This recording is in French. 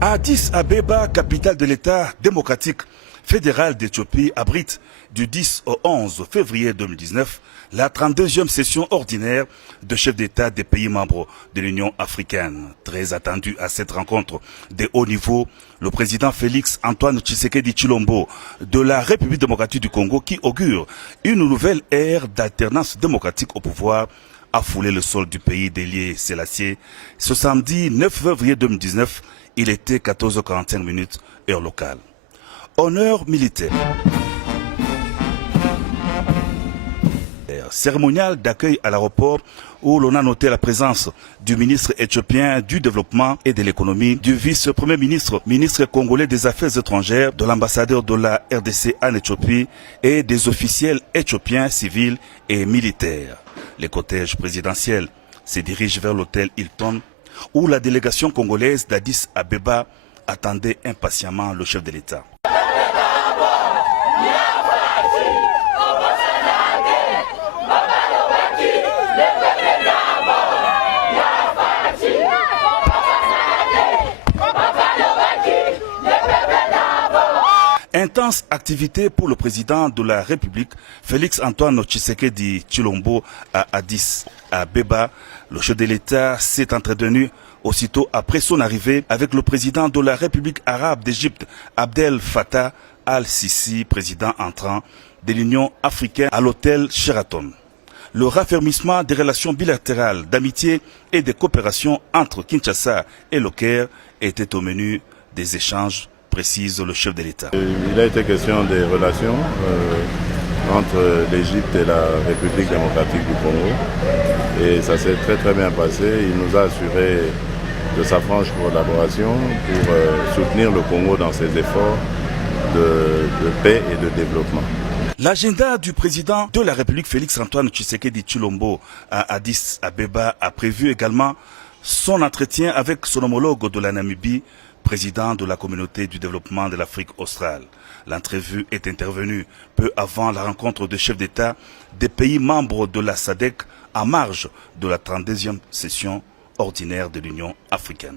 Addis Abeba, capitale de l'État démocratique fédéral d'Éthiopie, abrite du 10 au 11 février 2019 la 32e session ordinaire de chefs d'État des pays membres de l'Union africaine. Très attendu à cette rencontre de haut niveau, le président Félix Antoine Tshisekedi Tshilombo de la République démocratique du Congo, qui augure une nouvelle ère d'alternance démocratique au pouvoir, a foulé le sol du pays d'Haïlé Sélassié. Ce samedi 9 février 2019, il était 14h45 heure locale. Honneur militaire. Cérémonial d'accueil à l'aéroport où l'on a noté la présence du ministre éthiopien du développement et de l'économie, du vice-premier ministre, ministre congolais des affaires étrangères, de l'ambassadeur de la RDC en Éthiopie et des officiels éthiopiens civils et militaires. Les cortèges présidentiels se dirigent vers l'hôtel Hilton où la délégation congolaise d'Addis Abeba attendait impatiemment le chef de l'État. Intense activité pour le président de la République, Félix Antoine Tshisekedi Tshilombo à Addis Abeba. Le chef de l'État s'est entretenu aussitôt après son arrivée avec le président de la République arabe d'Égypte, Abdel Fattah al-Sisi, président entrant de l'Union africaine, à l'hôtel Sheraton. Le raffermissement des relations bilatérales d'amitié et de coopération entre Kinshasa et le Caire était au menu des échanges, précise le chef de l'État. Il a été question des relations entre l'Égypte et la République démocratique du Congo. Et ça s'est très bien passé. Il nous a assuré de sa franche collaboration pour soutenir le Congo dans ses efforts de paix et de développement. L'agenda du président de la République Félix Antoine Tshisekedi Tshilombo à Addis Abeba a prévu également son entretien avec son homologue de la Namibie, président de la communauté du développement de l'Afrique australe. L'entrevue est intervenue peu avant la rencontre de chefs d'État des pays membres de la SADC en marge de la 32e session ordinaire de l'Union africaine.